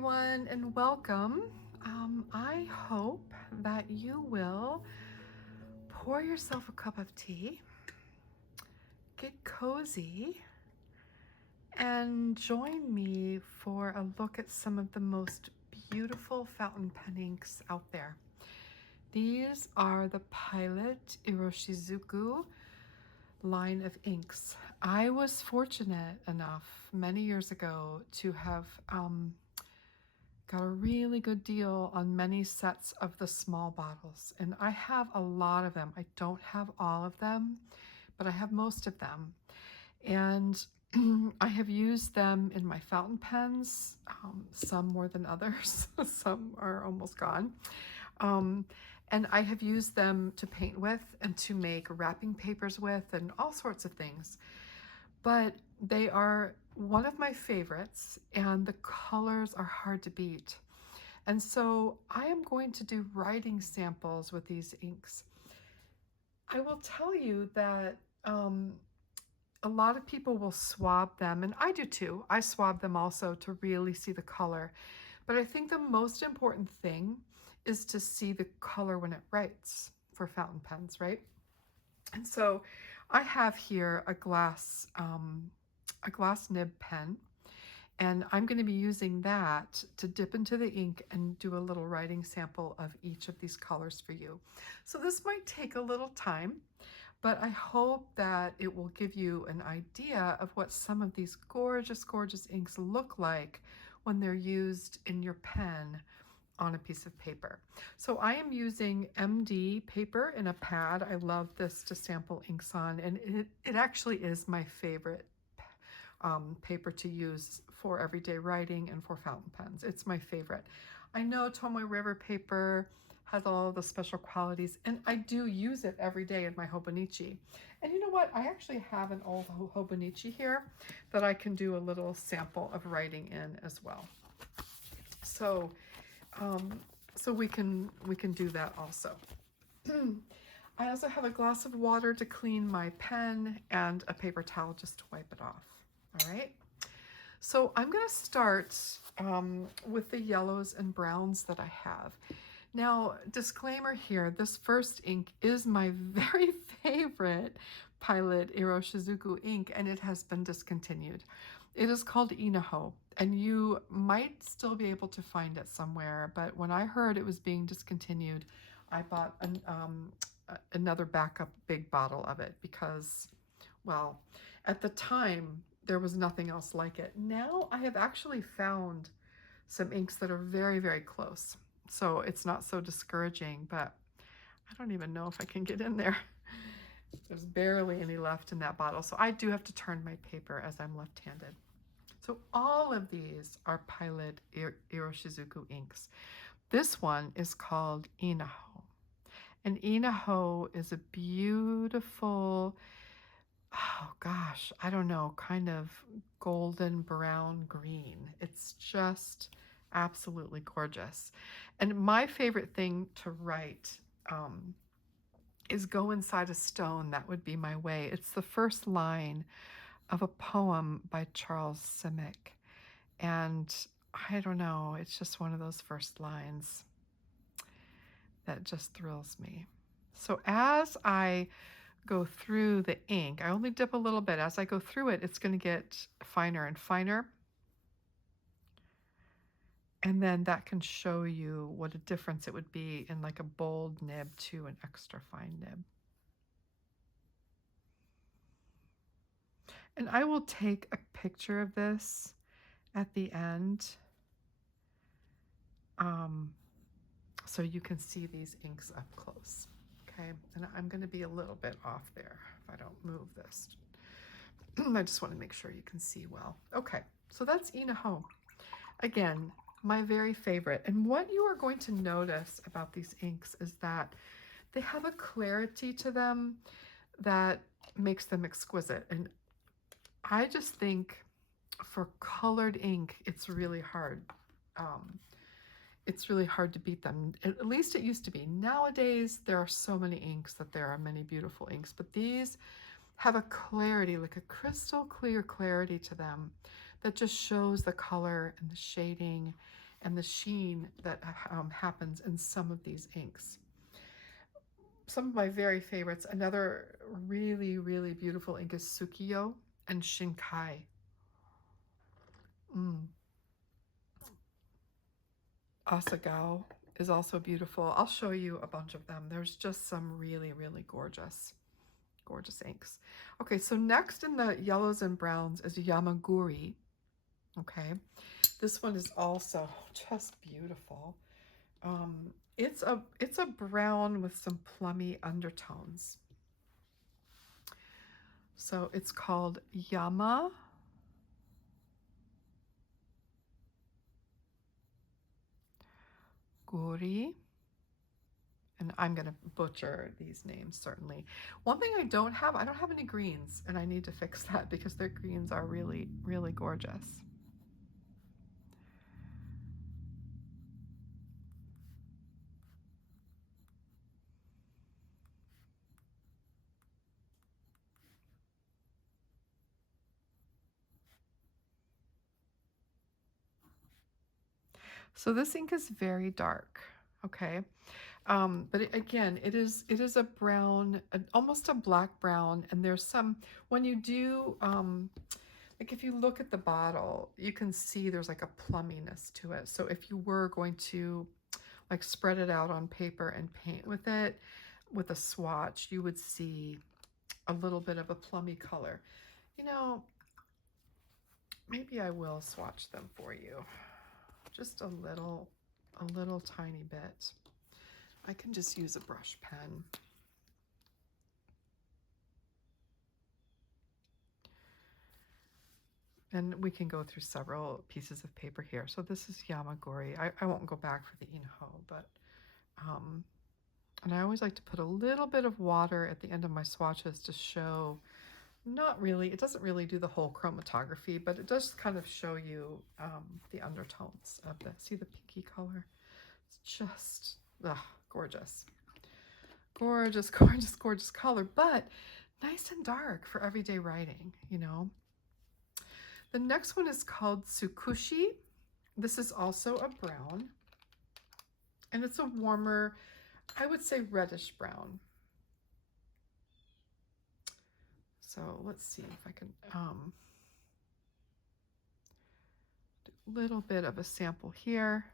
everyone, and welcome. I hope that you will pour yourself a cup of tea, get cozy, and join me for a look at some of the most beautiful fountain pen inks out there. These are the Pilot Iroshizuku line of inks. I was fortunate enough many years ago to have got a really good deal on many sets of the small bottles, and I have a lot of them. I don't have all of them, but I have most of them. And I have used them in my fountain pens, some more than others. Some are almost gone. Um, and I have used them to paint with and to make wrapping papers with and all sorts of things. But they are one of my favorites, and the colors are hard to beat. And so I am going to do writing samples with these inks. I will tell you that a lot of people will swab them, and I do too. I swab them also to really see the color. But I think the most important thing is to see the color when it writes for fountain pens, right? And so I have here a glass nib pen, and I'm going to be using that to dip into the ink and do a little writing sample of each of these colors for you. So this might take a little time, but I hope that it will give you an idea of what some of these gorgeous, gorgeous inks look like when they're used in your pen on a piece of paper. So I am using MD paper in a pad. I love this to sample inks on, and it actually is my favorite paper to use for everyday writing and for fountain pens. It's my favorite. I know Tomoe River paper has all the special qualities, and I do use it every day in my Hobonichi. And you know what? I actually have an old Hobonichi here that I can do a little sample of writing in as well. So we can do that also. I also have a glass of water to clean my pen and a paper towel just to wipe it off. All right. So I'm going to start with the yellows and browns that I have. Now, disclaimer here, this first ink is my very favorite Pilot Iroshizuku ink, and it has been discontinued. It is called Inaho, and you might still be able to find it somewhere, but when I heard it was being discontinued, I bought another backup big bottle of it because, well, at the time, there was nothing else like it. Now I have actually found some inks that are very, very close. So it's not so discouraging, but I don't even know if I can get in there. There's barely any left in that bottle. So I do have to turn my paper as I'm left-handed. So all of these are Pilot Iroshizuku inks. This one is called Inaho. And Inaho is a beautiful, oh gosh, I don't know, kind of golden brown green. It's just absolutely gorgeous. And my favorite thing to write is go inside a stone. That would be my way. It's the first line of a poem by Charles Simic. And I don't know, it's just one of those first lines that just thrills me. So as I go through the ink, I only dip a little bit. As I go through it, it's going to get finer and finer. And then that can show you what a difference it would be in like a bold nib to an extra fine nib. And I will take a picture of this at the end so you can see these inks up close. Okay, and I'm going to be a little bit off there if I don't move this. I just want to make sure you can see well. Okay, so that's Inaho. Again, my very favorite. And what you are going to notice about these inks is that they have a clarity to them that makes them exquisite. And I just think for colored ink, it's really hard. It's really hard to beat them. At least it used to be. Nowadays, there are so many inks that there are many beautiful inks, but these have a clarity, like a crystal clear clarity to them that just shows the color and the shading and the sheen that happens in some of these inks. Some of my very favorites, another really, really beautiful ink is Tsukiyo and Shinkai. Asagao is also beautiful. I'll show you a bunch of them. There's just some really, really gorgeous inks. Okay, so next in the yellows and browns is Yamaguri. Okay, this one is also just beautiful. It's a brown with some plummy undertones. So it's called Yama Gori. And I'm going to butcher these names, certainly. One thing I don't have any greens, and I need to fix that because their greens are really, really gorgeous. So this ink is very dark, okay? But again, it is a brown, almost a black brown, and there's some, when you do, like if you look at the bottle, you can see there's like a plumminess to it. So if you were going to like spread it out on paper and paint with it, with a swatch, you would see a little bit of a plummy color. You know, maybe I will swatch them for you. Just a little tiny bit. I can just use a brush pen. And we can go through several pieces of paper here. So this is Yamaguri. I won't go back for the Inaho, but and I always like to put a little bit of water at the end of my swatches to show, not really, it doesn't really do the whole chromatography, but it does kind of show you the undertones of the, see the pinky color? It's just gorgeous. Gorgeous, gorgeous, gorgeous color, but nice and dark for everyday writing, you know. The next one is called Tsukushi. This is also a brown, and it's a warmer, I would say reddish brown. So let's see if I can do a little bit of a sample here.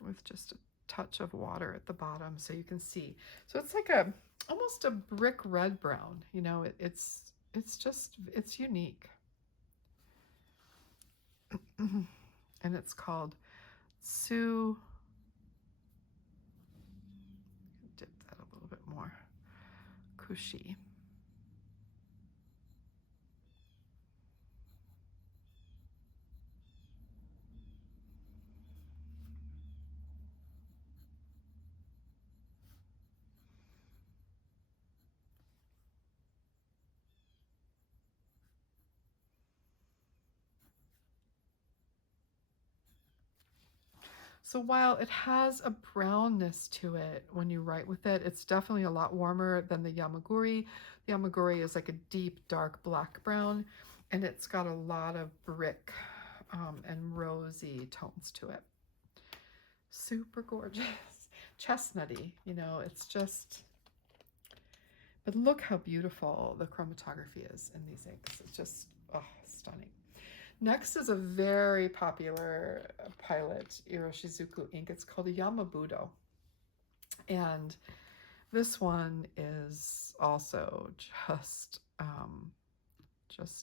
With just a touch of water at the bottom so you can see. So it's like a almost a brick red brown, you know, it's unique. And it's called dip that a little bit more. Kushi. So while it has a brownness to it when you write with it, it's definitely a lot warmer than the Yamaguri. The Yamaguri is like a deep, dark black brown, and it's got a lot of brick and rosy tones to it. Super gorgeous. Chestnutty, you know, it's just, but look how beautiful the chromatography is in these inks. It's just, stunning. Next is a very popular pilot Iroshizuku ink. It's called a Yamaboodle. And this one is also just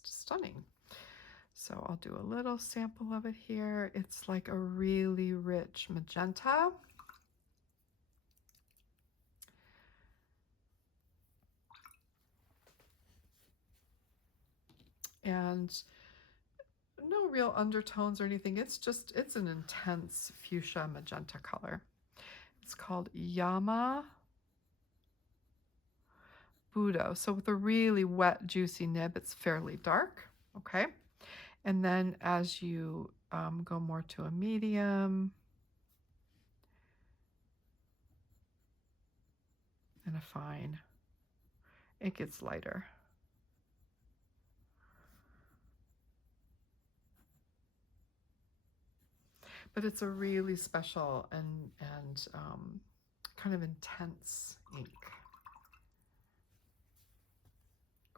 stunning. So I'll do a little sample of it here. It's like a really rich magenta. And no real undertones or anything. It's an intense fuchsia magenta color. It's called Yamaboodle. So with a really wet, juicy nib, it's fairly dark, okay? And then as you go more to a medium and a fine, it gets lighter. But it's a really special and kind of intense ink.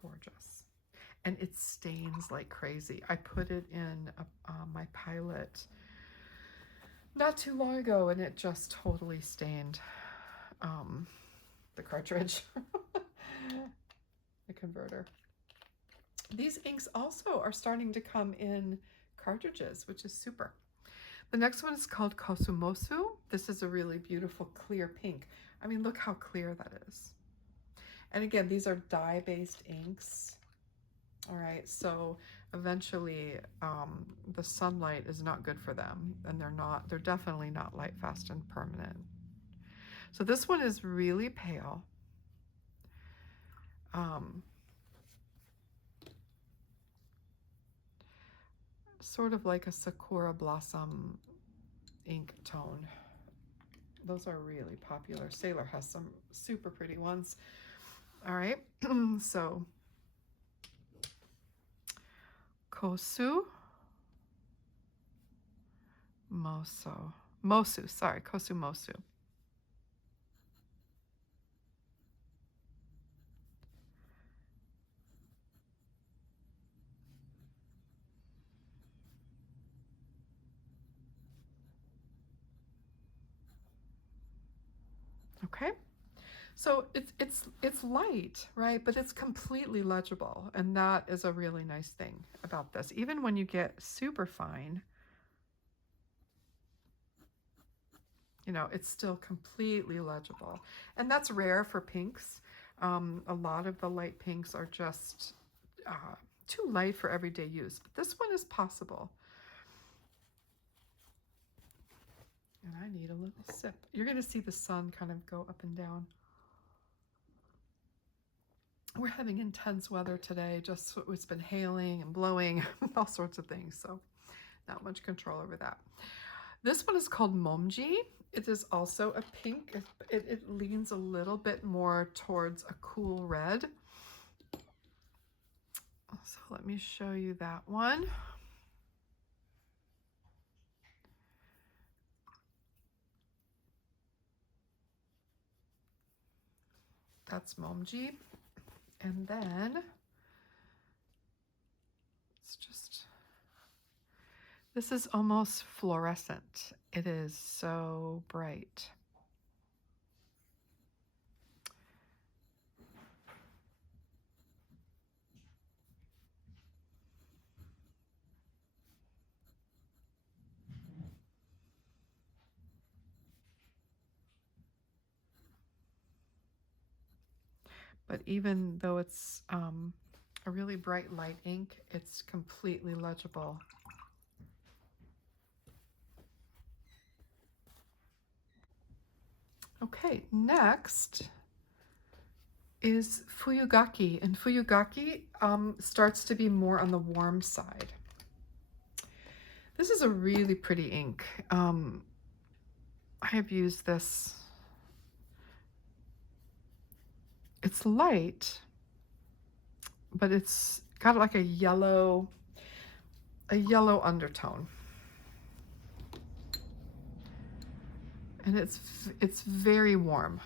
Gorgeous. And it stains like crazy. I put it in my pilot not too long ago, and it just totally stained the cartridge, the converter. These inks also are starting to come in cartridges, which is super. The next one is called Cosumosu. This is a really beautiful clear pink. I mean, look how clear that is. And again, these are dye-based inks. All right, so eventually the sunlight is not good for them, and they're definitely not light, fast, and permanent. So this one is really pale. Sort of like a sakura blossom ink tone. Those are really popular. Sailor has some super pretty ones. All right, so Cosumosu, sorry, Cosumosu. Okay, so it's light, right? But it's completely legible, and that is a really nice thing about this. Even when you get super fine, you know, it's still completely legible, and that's rare for pinks. A lot of the light pinks are just too light for everyday use, but this one is possible. And I need a little sip. You're going to see the sun kind of go up and down. We're having intense weather today. Just it's been hailing and blowing, all sorts of things. So not much control over that. This one is called Momji. It is also a pink. It leans a little bit more towards a cool red. So let me show you that one. That's Momji. And then it's just, this is almost fluorescent. It is so bright. But even though it's a really bright light ink, it's completely legible. Okay, next is Fuyugaki, and Fuyugaki starts to be more on the warm side. This is a really pretty ink. I have used this. It's light, but it's got like a yellow undertone. And it's very warm.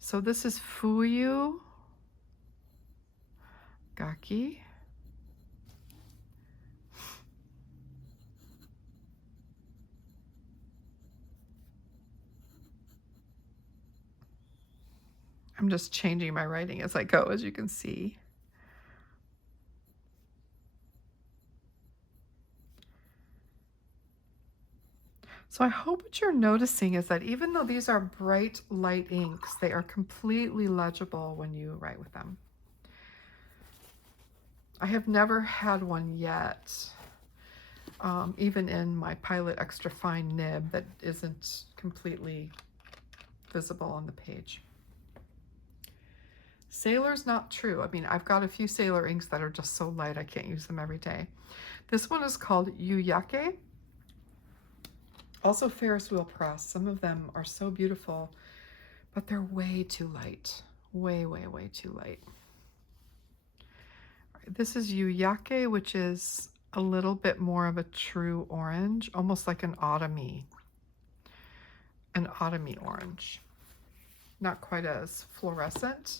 So this is Fuyugaki. I'm just changing my writing as I go, as you can see. So I hope what you're noticing is that even though these are bright light inks, they are completely legible when you write with them. I have never had one yet, even in my Pilot Extra Fine nib, that isn't completely visible on the page. Sailor's not true. I mean, I've got a few Sailor inks that are just so light I can't use them every day. This one is called Yuyake. Also Ferris wheel press. Some of them are so beautiful, but they're way too light. Way, way, way too light. All right, this is Yuyake, which is a little bit more of a true orange, almost like an autumny orange. Not quite as fluorescent.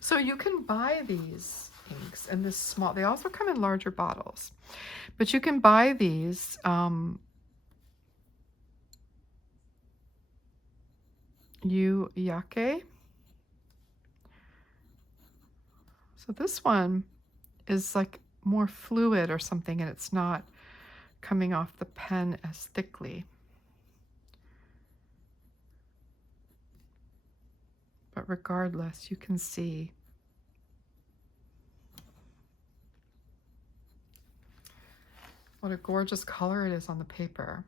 So you can buy these inks in this small, they also come in larger bottles, but you can buy these Yuyake. So this one is like more fluid or something, and it's not coming off the pen as thickly. But regardless, you can see what a gorgeous color it is on the paper,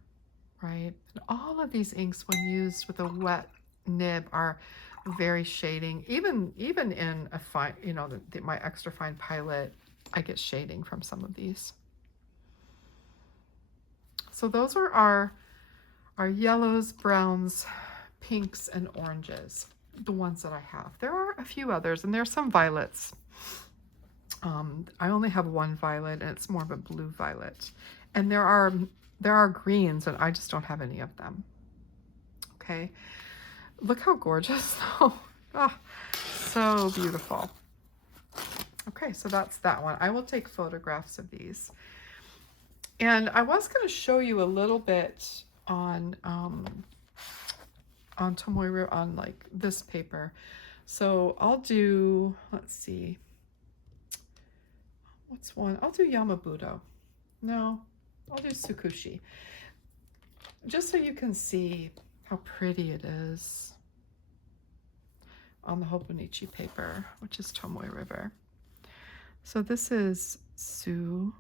right? And all of these inks, when used with a wet nib, are very shading. Even in a fine, you know, my extra fine pilot, I get shading from some of these. So those are our yellows, browns, pinks, and oranges, the ones that I have. There are a few others, and there's some violets. I only have one violet, and it's more of a blue violet. And there are greens, and I just don't have any of them. Okay, look how gorgeous. Oh, so beautiful. Okay, so that's that one. I will take photographs of these. And I was going to show you a little bit on Tomoe, on like this paper. So I'll do, let's see, what's one? I'll do Yamaboodle. No, I'll do Tsukushi. Just so you can see how pretty it is on the Hobonichi paper, which is Tomoe River. So this is Tsukushi.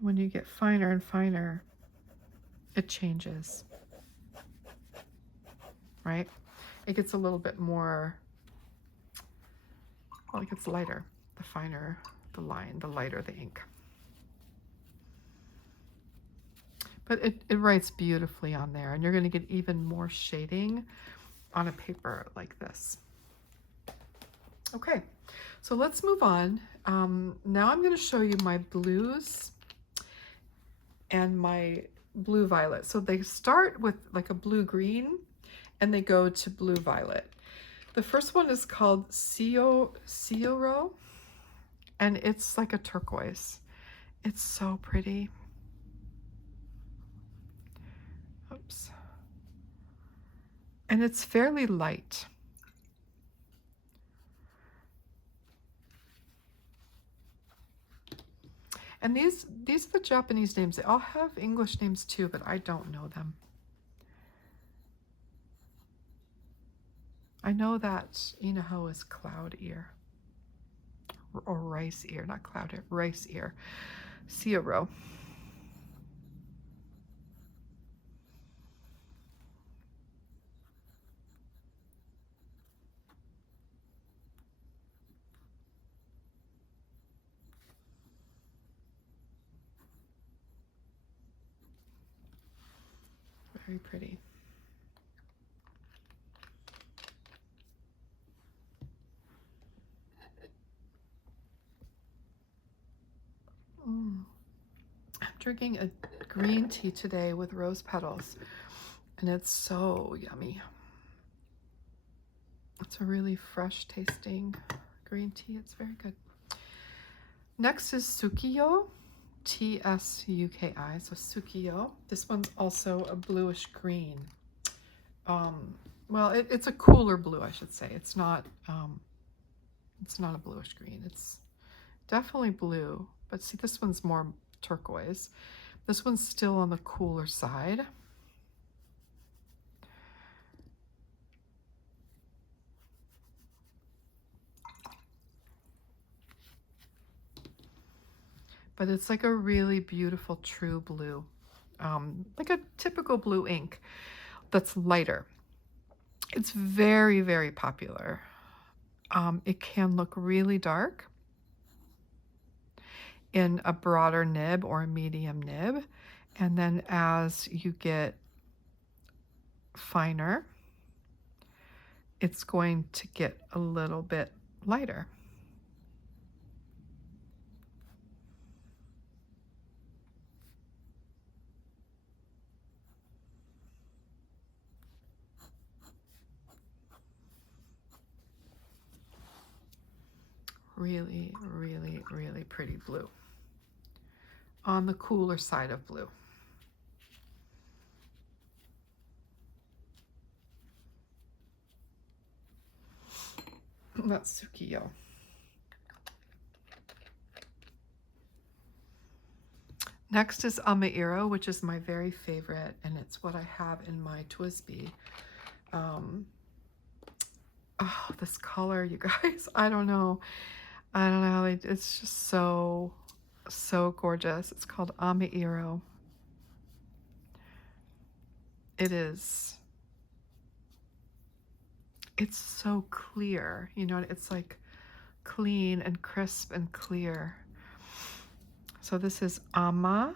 When you get finer and finer, it changes, right? It gets a little bit more, well, it gets lighter. The finer the line, the lighter the ink. But it writes beautifully on there, and you're going to get even more shading on a paper like this. Okay, so let's move on. Now I'm going to show you my blues and my blue violet. So they start with like a blue green and they go to blue violet. The first one is called Sioro, and it's like a turquoise. It's so pretty. Oops. And it's fairly light. And these are the Japanese names. They all have English names too, but I don't know them. I know that Inaho is cloud ear, or rice ear, not cloud ear, rice ear. Sioro. Very pretty. I'm drinking a green tea today with rose petals, and it's so yummy. It's a really fresh tasting green tea. It's very good. Next is Tsukiyo, Tsuki, so Tsukiyo. This one's also a bluish green. Well, it's a cooler blue, I should say. It's not a bluish green. It's definitely blue, but see, this one's more turquoise. This one's still on the cooler side. But it's like a really beautiful true blue, like a typical blue ink that's lighter. It's very, very popular. It can look really dark, in a broader nib or a medium nib. And then as you get finer, it's going to get a little bit lighter. Really, really, really pretty blue. On the cooler side of blue. That's Tsukiyo. Next is Amaero, which is my very favorite, and it's what I have in my TWSBI. Oh, this color, you guys, I don't know how they, it's just so gorgeous. It's called Amaero. It's so clear, you know, it's like clean and crisp and clear. So this is Amaero.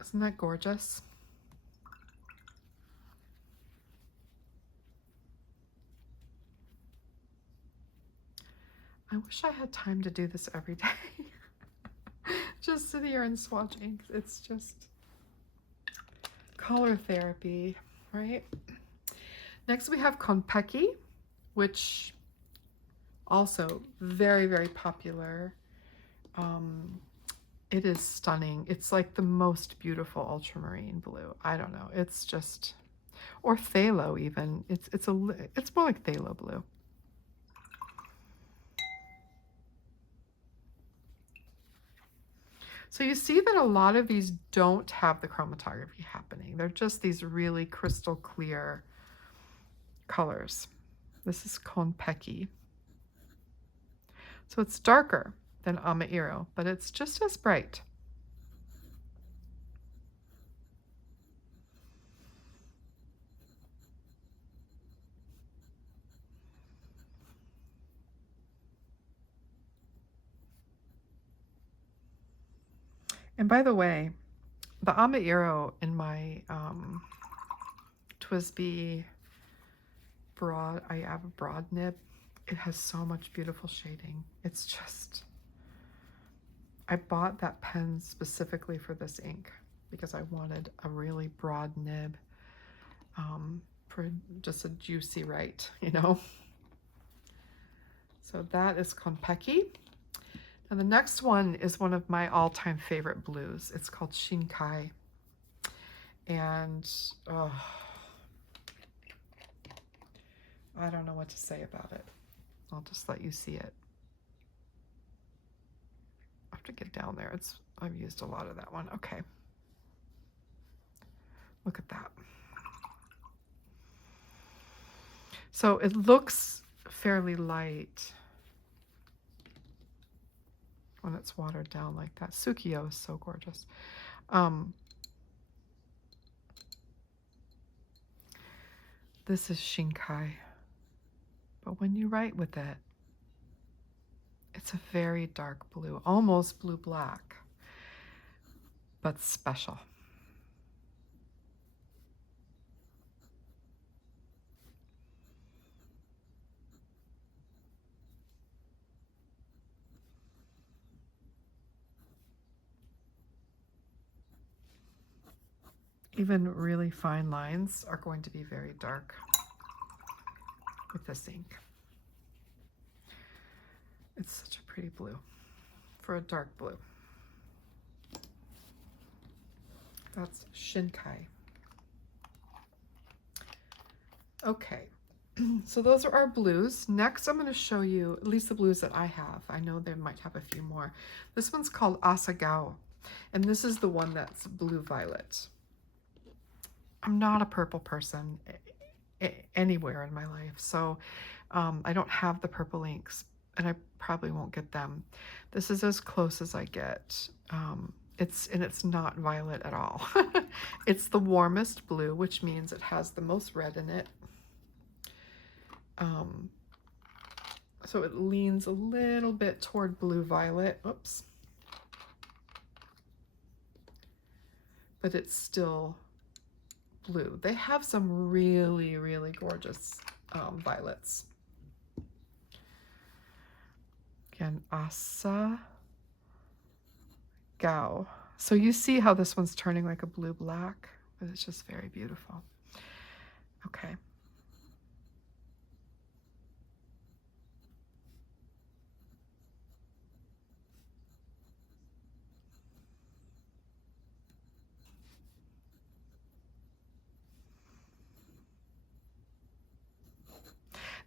Isn't that gorgeous? I wish I had time to do this every day. Just sit here and swatch ink. It's just color therapy, right? Next we have Konpeki, which also very, very popular. It is stunning. It's like the most beautiful ultramarine blue. I don't know. It's just, or phthalo even. It's more like phthalo blue. So you see that a lot of these don't have the chromatography happening. They're just these really crystal clear colors. This is Konpeki. So it's darker than Amaero, but it's just as bright. And by the way, the Amaero in my TWSBI broad, I have a broad nib. It has so much beautiful shading. It's just, I bought that pen specifically for this ink because I wanted a really broad nib for just a juicy write, you know. So that is Konpeki. And the next one is one of my all-time favorite blues. It's called Shinkai. And I don't know what to say about it. I'll just let you see it. I have to get down there. I've used a lot of that one. Okay. Look at that. So it looks fairly light when it's watered down like that. Tsukiyo is so gorgeous. This is Shinkai. But when you write with it, it's a very dark blue, almost blue-black, but special. Even really fine lines are going to be very dark with this ink. It's such a pretty blue for a dark blue. That's Shinkai. Okay, so those are our blues. Next, I'm going to show you at least the blues that I have. I know they might have a few more. This one's called Asagao, and this is the one that's blue-violet. I'm not a purple person anywhere in my life, so I don't have the purple inks, and I probably won't get them. This is as close as I get. It's not violet at all. It's the warmest blue, which means it has the most red in it. So it leans a little bit toward blue-violet. Oops. But it's still blue. They have some really, really gorgeous violets. Again, Asa Gao. So you see how this one's turning like a blue-black, but it's just very beautiful. Okay.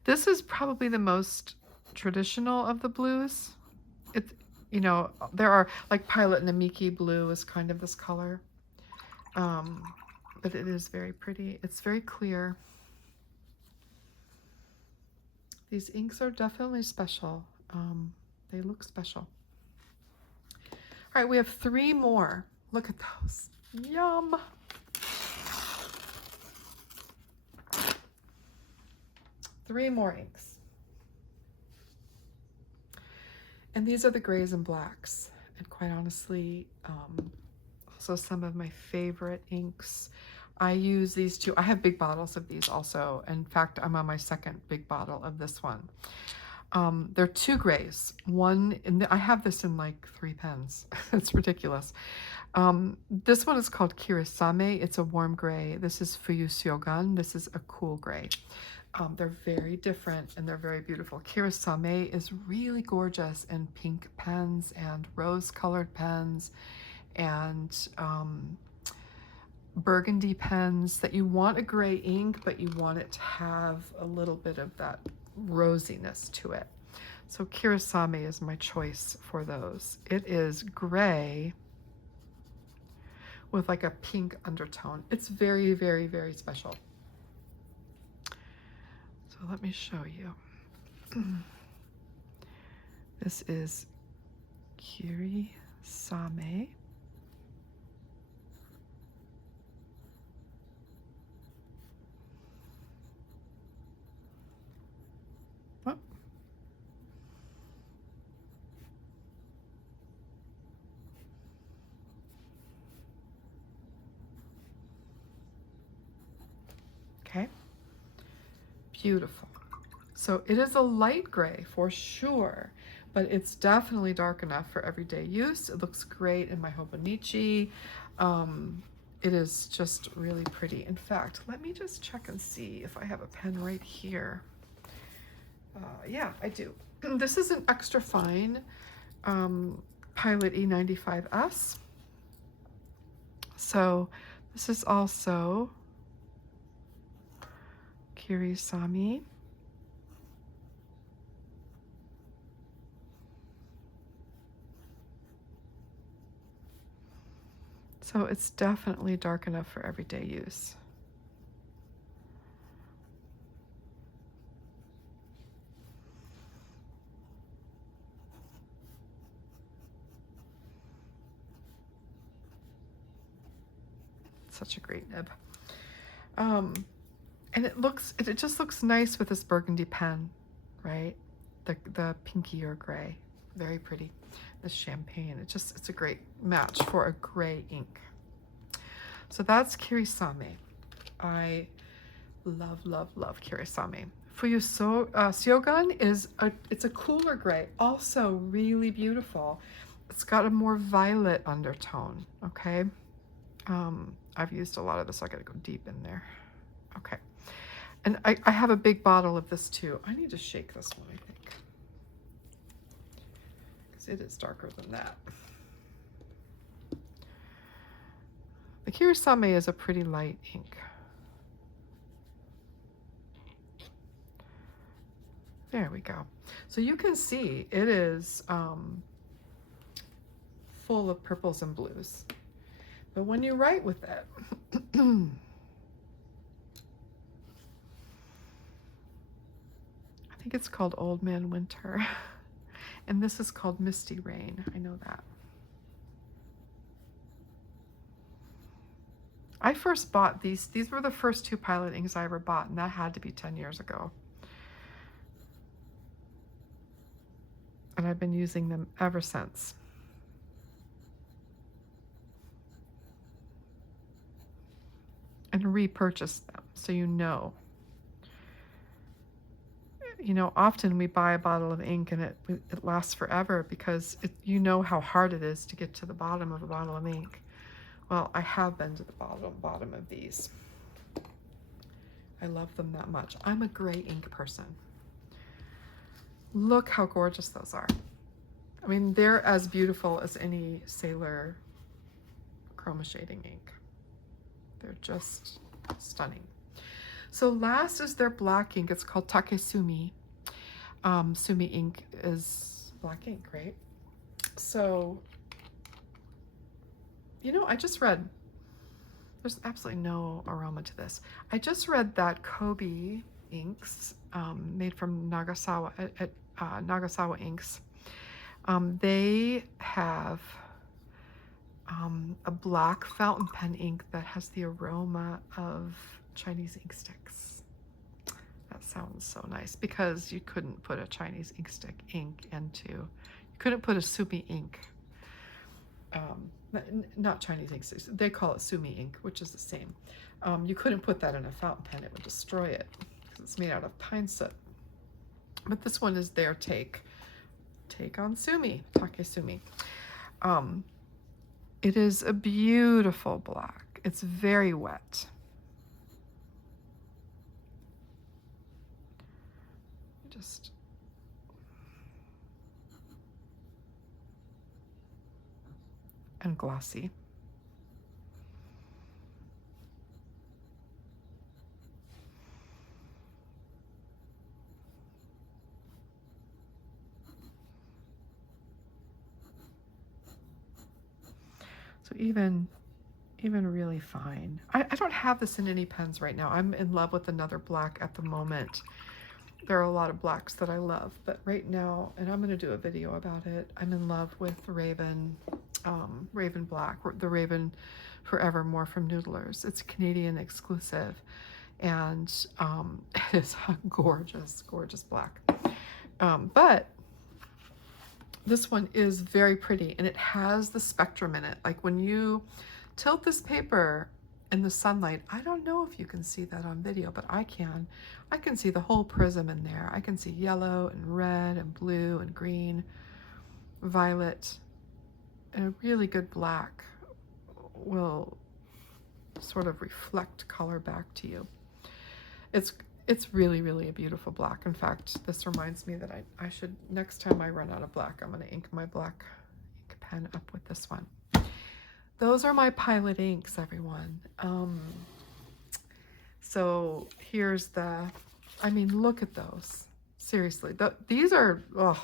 This is probably the most traditional of the blues. It's, you know, there are like Pilot Namiki blue is kind of this color. But it is very pretty. It's very clear. These inks are definitely special. They look special. All right, we have 3 more. Look at those. Yum. Three more inks. And these are the grays and blacks. And quite honestly, also some of my favorite inks. I use these two. I have big bottles of these also. In fact, I'm on my second big bottle of this one. They're 2 grays. One, I have this in like 3 pens. It's ridiculous. This one is called Kirisame. It's a warm gray. This is Fuyugaki. This is a cool gray. They're very different and they're very beautiful. Kirisame is really gorgeous in pink pens and rose-colored pens and burgundy pens that you want a gray ink, but you want it to have a little bit of that rosiness to it. So Kirisame is my choice for those. It is gray with like a pink undertone. It's very, very, very special. So let me show you. This is Kirisame. Oh. Okay. Beautiful. So it is a light gray for sure, but it's definitely dark enough for everyday use. It looks great in my Hobonichi. It is just really pretty. In fact, let me just check and see if I have a pen right here. Yeah, I do. This is an extra fine Pilot E95S. So this is also Kirisame. So it's definitely dark enough for everyday use. Such a great nib. And it just looks nice with this burgundy pen, right? The pinkier gray, very pretty. This champagne, it's a great match for a gray ink. So that's Kirisame. I love, love, love Kirisame. Fuyugaki is it's a cooler gray, also really beautiful. It's got a more violet undertone, okay? I've used a lot of this, so I gotta go deep in there. Okay. And I have a big bottle of this too. I need to shake this one, I think. Because it is darker than that. The Kirisame is a pretty light ink. There we go. So you can see it is full of purples and blues. But when you write with it, I think it's called Old Man Winter. And this is called Misty Rain. I know that. I first bought these. These were the first 2 Pilot inks I ever bought, and that had to be 10 years ago. And I've been using them ever since. And repurchased them, so you know. You know, often we buy a bottle of ink and it lasts forever because you know how hard it is to get to the bottom of a bottle of ink. Well, I have been to the bottom of these. I love them that much. I'm a gray ink person. Look how gorgeous those are. I mean, they're as beautiful as any Sailor chroma shading ink. They're just stunning. So last is their black ink. It's called Takesumi. Sumi Ink is black ink, right? So, you know, I just read, there's absolutely no aroma to this. I just read that Kobe inks, made from Nagasawa, Nagasawa Inks, they have a black fountain pen ink that has the aroma of Chinese ink sticks. That sounds so nice because you couldn't put a Chinese ink stick you couldn't put a Sumi Ink, not Chinese ink sticks, they call it Sumi Ink, which is the same. You couldn't put that in a fountain pen, it would destroy it because it's made out of pine soot. But this one is their take on Sumi, Takesumi. It is a beautiful black. It's very wet. Just and glossy. So even really fine. I don't have this in any pens right now. I'm in love with another black at the moment. There are a lot of blacks that I love, but right now, and I'm going to do a video about it, I'm in love with Raven Black, the Raven Forevermore from Noodlers. It's Canadian exclusive, and it is a gorgeous, gorgeous black. But this one is very pretty, and it has the spectrum in it. Like when you tilt this paper in the sunlight, I don't know if you can see that on video, but I can. I can see the whole prism in there. I can see yellow and red and blue and green, violet, and a really good black will sort of reflect color back to you. It's really, really a beautiful black. In fact, this reminds me that I should, next time I run out of black, I'm going to ink my black ink pen up with this one. Those are my Pilot inks, everyone. So here's I mean, look at those. Seriously, these are, oh.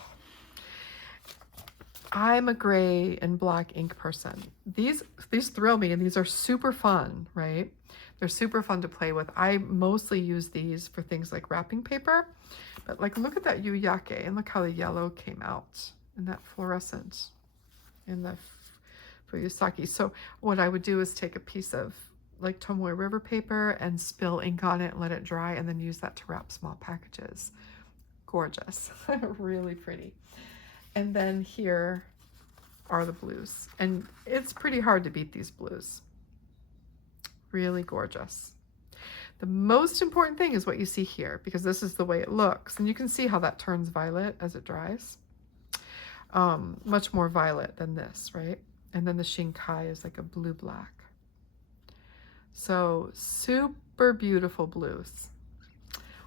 I'm a gray and black ink person. These thrill me, and these are super fun, right? They're super fun to play with. I mostly use these for things like wrapping paper, but like, look at that Yuyake, and look how the yellow came out in that fluorescent in the Fuyugaki. So what I would do is take a piece of like Tomoe River paper and spill ink on it and let it dry, and then use that to wrap small packages. Gorgeous. Really pretty. And then here are the blues, and it's pretty hard to beat these blues. Really gorgeous. The most important thing is what you see here, because this is the way it looks, and you can see how that turns violet as it dries. Much more violet than this, right? And then the Shinkai is like a blue-black. So super beautiful blues.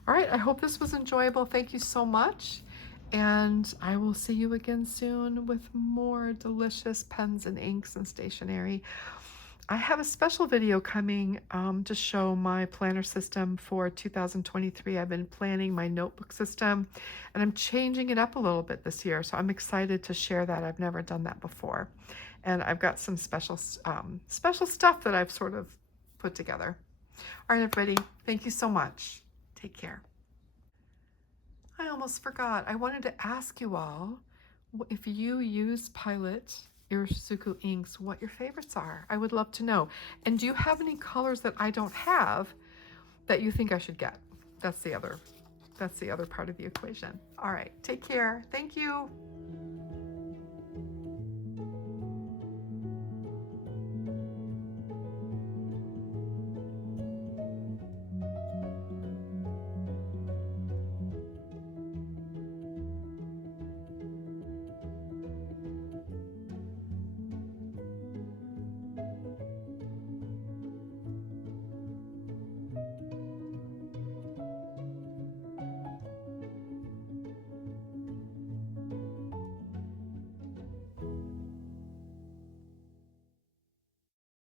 All right, I hope this was enjoyable. Thank you so much. And I will see you again soon with more delicious pens and inks and stationery. I have a special video coming to show my planner system for 2023. I've been planning my notebook system, and I'm changing it up a little bit this year. So I'm excited to share that. I've never done that before. And I've got some special stuff that I've sort of put together. All right, everybody, thank you so much. Take care. I almost forgot. I wanted to ask you all if you use Pilot Iroshizuku inks, what your favorites are. I would love to know. And do you have any colors that I don't have that you think I should get? That's the other part of the equation. All right, take care. Thank you.